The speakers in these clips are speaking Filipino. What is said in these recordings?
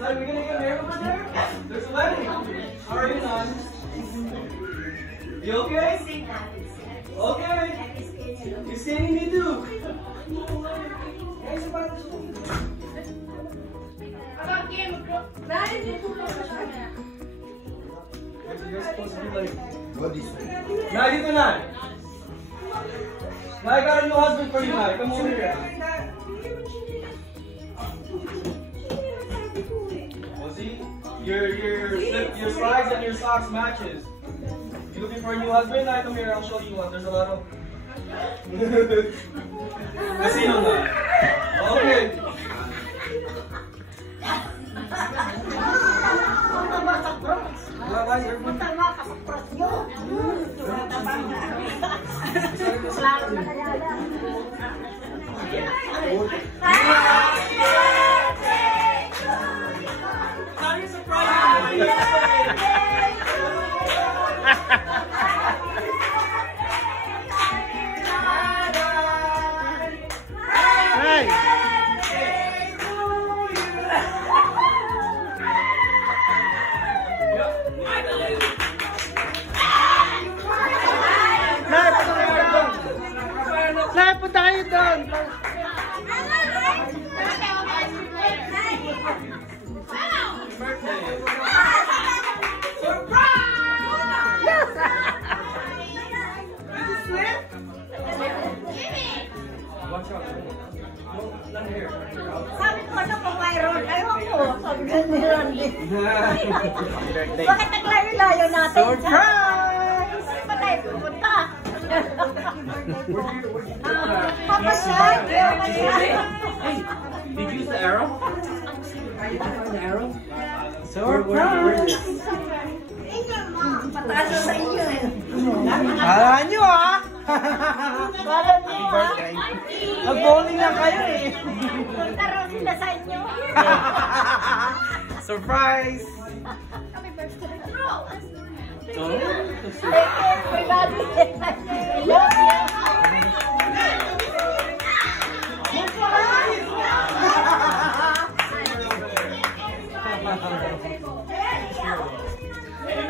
Are we gonna get married over there? There's a wedding. How are you, Nan? You okay? Okay. You're singing me too. You're supposed to be like, what is it? Nah, dito na. Nah, I got a new husband for you, Nah. Come over here. Well, see, your slides and your socks matches. You looking for a new husband? Nah, come here. I'll show you one. There's a lot of. Casino na. Okay. Punta kayo doon. Sabi ko na kung mayroon. Ayaw ko. Sabi ko nilang din. Bakit naglayo-layo natin? Surprise! Saan ba tayo pupunta? Papasyal! Hey, did you use the arrow? Did you find the arrow? Surprise! Pataas na sa inyo eh. Kala nyo ah! Kala nyo ah! Mag-bowling lang kayo eh! Punta raw sila sa inyo. Surprise! Happy birthday. Oh? Everybody.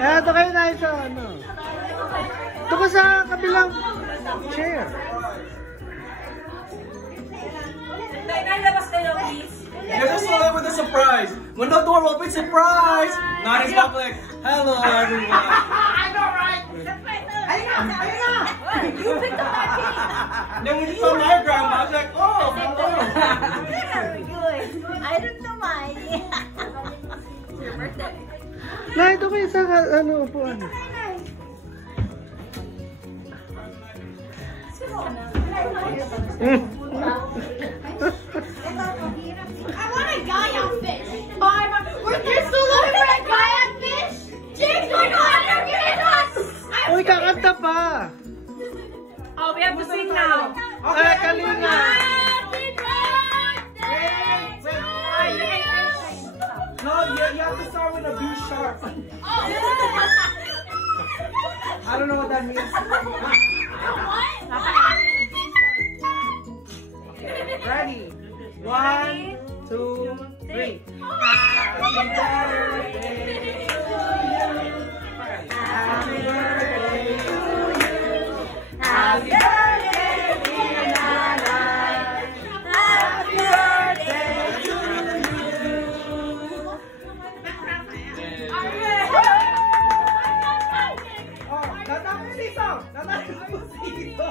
Ito kayo na sa ano. Ito ko sa kabilang chair. You're just so with a surprise. When the door opens, surprise! Not in public. Hello, everyone. I know, right? You picked up that cake. Then when you saw my grandma, I was like, oh, hello. Very good. I don't know why. It's your birthday. Na, ito kayo sa ano, upuan. I want a Gaia fish. We're still looking for a Gaia fish. James, we're not giving us. Uy, kakanta pa. Oh, we have to sing now. Okay, Kalinga. Happy birthday to you. No, you have to start with a B sharp. Oh. I don't know what that means. Ready? 1, 2, 3. Happy birthday to you. Happy birthday to you. Happy birthday, dear Nanay. Happy birthday to you. Oh, natapos dito. Natapos dito.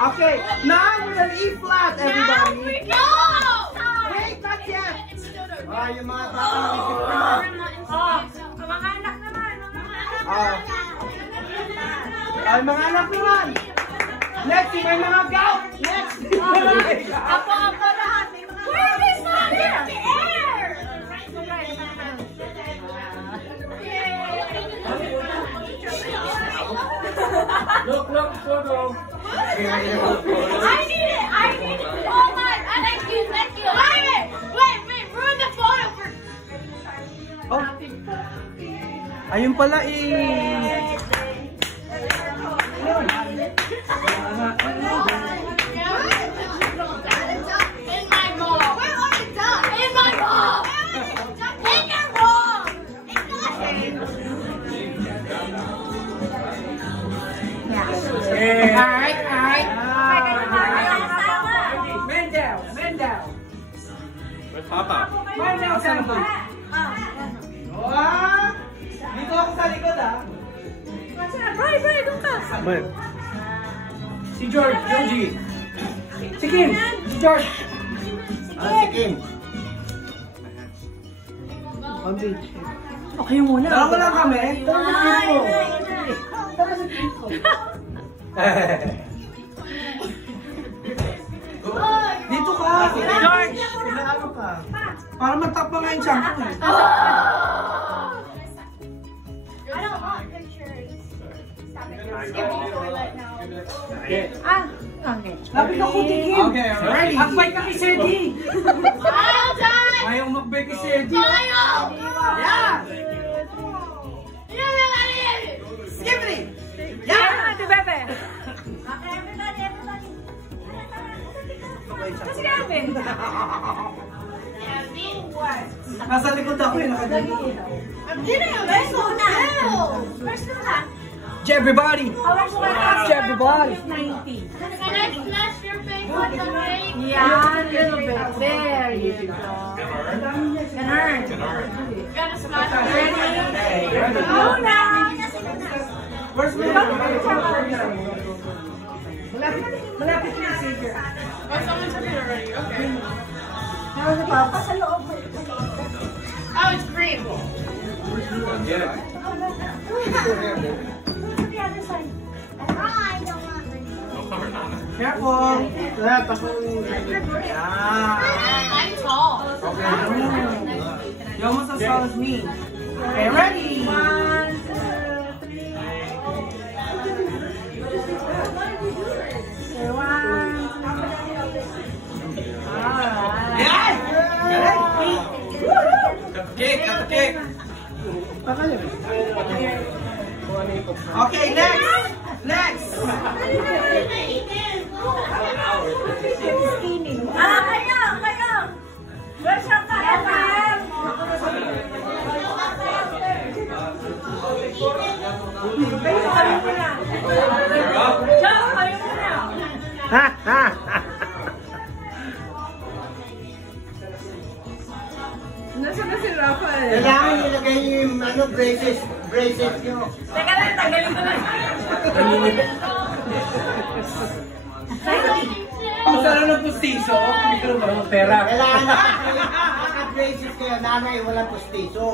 Okay, now we're in E flat, everybody. Go! Wait, not yet. Ah, yung mga Mga anak naman. Ay, mga anak naman. Next, may mga gout. Next. Apo lahat. Where is that in the air? Look, photo. I need it. Oh my, thank you. Wait, ruin the photo for. Oh. Ayun pala eh. Papa. Dito ako sa likod Bray, doon ka. Si Georgie. Si Kim. Si George. Si Kim. Okay muna. Dalawa lang kami. Dito ka. George! Ano ka? Para matapang nga yung shampoo eh. I don't want pictures. Stop it. Okay. Okay. Lapit ako, Tikim. Okay, alright. Hakbay ka kay Sedi. Ayaw makbay kay Sedi. Yeah! Skibidi! Yeah, Ate Bebe. Okay, everybody. Kasi Kevin. Nasa likod ako eh. Sino yun? Where's Luna? Where's Luna? Everybody! Where's Luna? Everybody! 90. Can I splash your face on the cake? Yeah, a little bit. There you go. Ganun. Gotta splash your Ready? Luna! Where's Luna? Malapit na si Savior. Oh, someone took it already. Okay. Sa loob. Oh, it's green. Yeah. Careful! I'm tall. Okay. You're almost as tall as me. Okay, ready? 1, 2, 3. Yes! Cut the cake! Okay, next! Kayo! Where's your FM? Kayo muna. Ciao, kayo muna. Nasaan na si Rafael? Kailangan nilagay yung braces nyo. Teka lang, tanggalin ko na. Ang sarap ng pustiso. Hindi ka naman ng pera. Kailangan naka-braces kayo. Nanay, walang pustiso.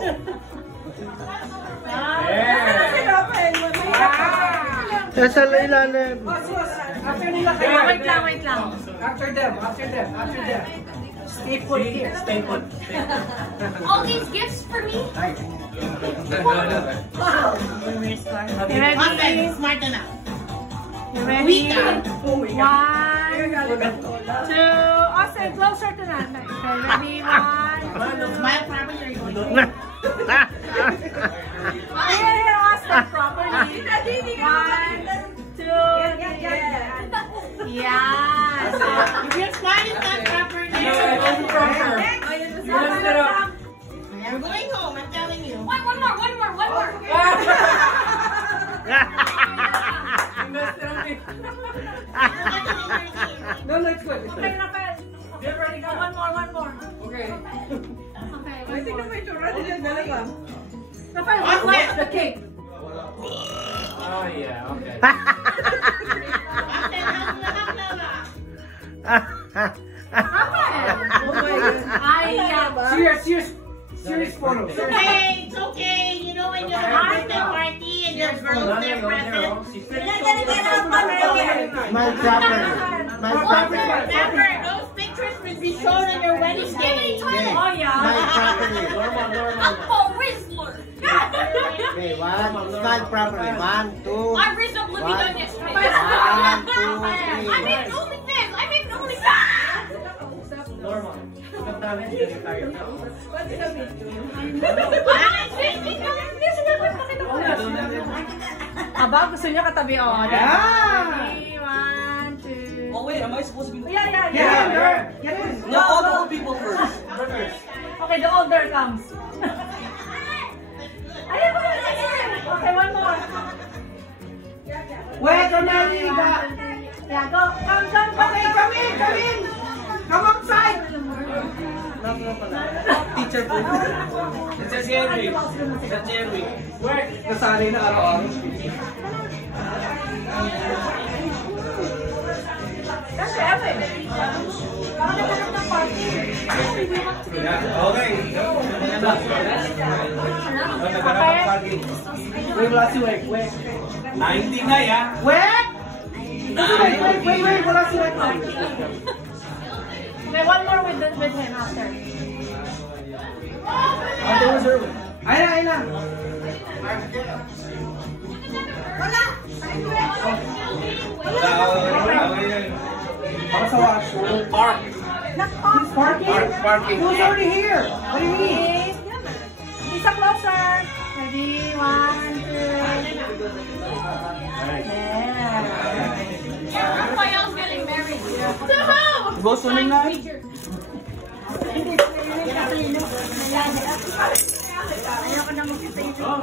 Nasaan na si Rafael? Nasa ilalim. After nila kayo. Wait lang. After them. Stay put here. Stay put. All these gifts for me? You ready? Smart enough. You ready? 1, 2. Austin, closer to that. Okay, ready? 1. My promise are you going to Here, Austin, properly. 1, 2. Yes. If you're smiling not properly, you're going home, I'm telling you. One more. No, it's good. Okay, Rafael. Get ready, go. One more. Okay. Okay, I think na may tura nila dalawa. Rafael, what's the cake? Oh, yeah, okay. Rafael! Oh my God. Serious photo. Okay, it's okay. You know when you're at a birthday party and your girls their present. Smile properly. Smile properly. Remember, those pictures will be shown on your wedding day. Oh, yeah. Smile properly. Uncle Rizzler. Okay, smile properly. 1, 2. I'm Rizzler Blue done yesterday. 1, 2, I made an OnlyFans. Normal. Ah, it's 50. This is not Aba, gusto niya katabi. Oh, Yeah. 1, 2. Oh wait, am I supposed to be? Yeah. No, all the old people first. Okay, the older comes. Ayun mo. Okay, one more. Wait, Ronelli, Yeah, go. Come. Okay, come in. Come outside. Teacher po. It's a Jerry. Where? Nasanay na araw-araw. Kasi ano eh. Baka naghanap ng party. Okay. Wait, wala si Wek. 90 na yan. Wait, wala si Wek. Okay, one more with him after. Ayun na. Para sa washroom. Park. He's parking? Who's already here? What do you mean? Isa closer. Ready, 1, 2. Yeah. Go swimming na?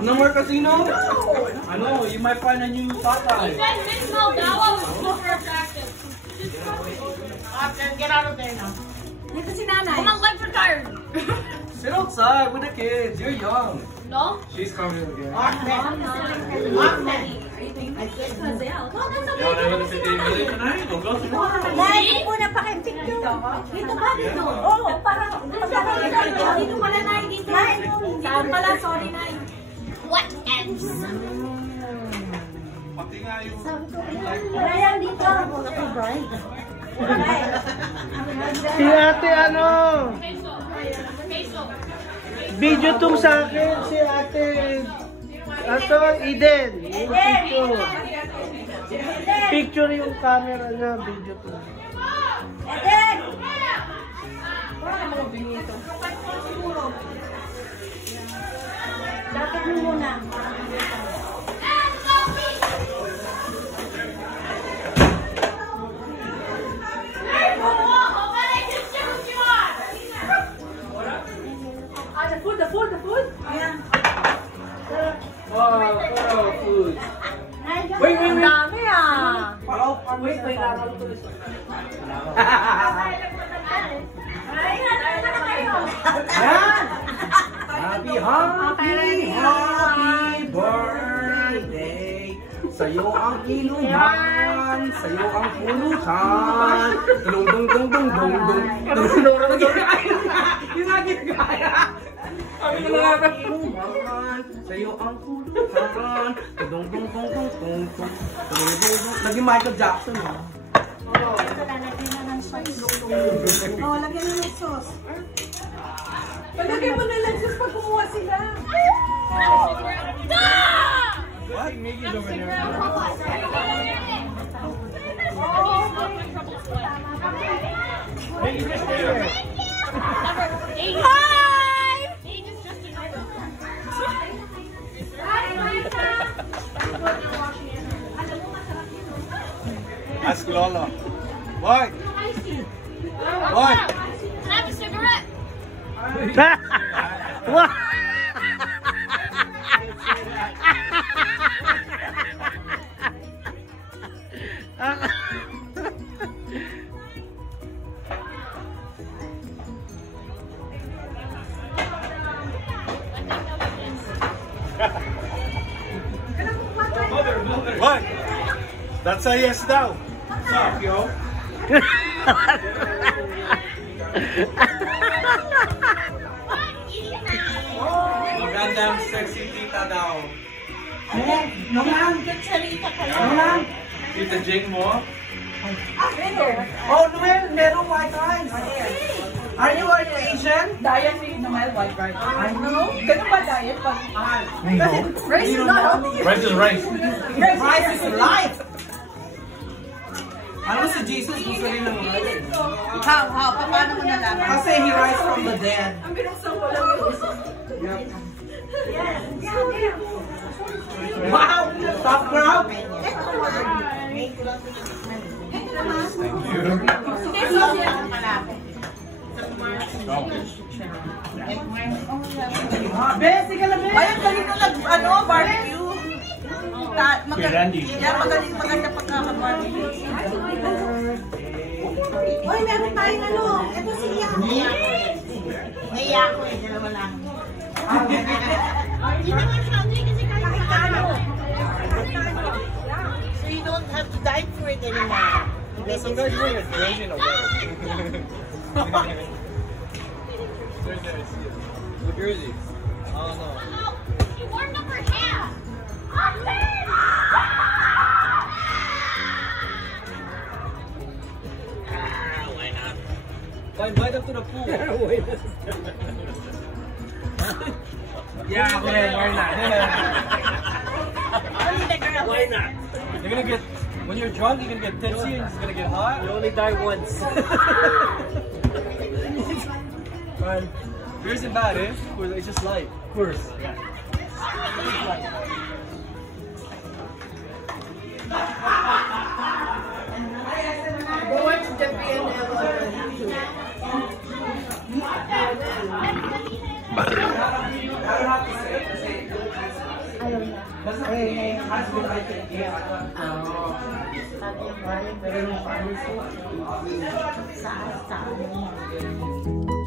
No more casino? Ano, you might find a new tatay. Get out of there now. Dito si nanay. Come on, let's retire. Sit outside with the kids. You're young. No? She's coming again. Y'all never gonna sit there and eat tonight? Go to work. Dahil po na pakipicture. Dito ba? Dito. Oo, parang dito pala na dito. Dito pala, sorry na. What else? Pati nga yung... Brian, dito. Brian. Si ate ano? Video tong sa akin, si ate. Ato, Eden. Picture yung camera niya, video to. Eden! Dapat mo muna. The food? Yeah. Oh, food. Wait. Ang dami ah. Wait, laro to. Happy birthday. Sa'yo ang inuman, sa'yo ang pulutan. Yung lagi gaya. Sa'yo ang inuman, sa'yo ang pulutan. Naging Michael Jackson ah. Oh, lagyan mo ng sauce. Lagyan mo na lang sauce pag kumuha sila. What? Miggy's over there. Miggy, just stay there. Ask Lola. What? What? Can I have a cigarette? What? What? That's a yes now. Suck, yo. Goddamn sexy tita daw. No lang. Tita Jing mo? Oh, Noel, merong white rice. Are you Asian? Diet with Noel white rice. I know. Ganun ba diet? Rice is not Rice is rice. Rice is life. Ano si Jesus gusto rin ng rice? How? Paano mo nalaman? Kasi he rise from the dead. Ang binuksan ko lang yun. Wow! Stop crying! Besi ka lang, Besi. Ay, ang galing na barbecue. Maganda pagkaka-barbecue. Uy, meron tayong ano. Ito si Yami. Naiya ako eh, dalawa lang. Hindi naman siya, kasi kahit ano. So you don't have to dive for it anymore. Some guys bring a version of it. New Jersey. I don't know. You warmed up her hair. Invite them to the pool. Yeah, man, why not? Why not? You're gonna get, when you're drunk, you're gonna get tipsy and it's gonna get hot. You only die once. Man, beer isn't bad, eh? It's just light. Of course. Yeah. Sa amin.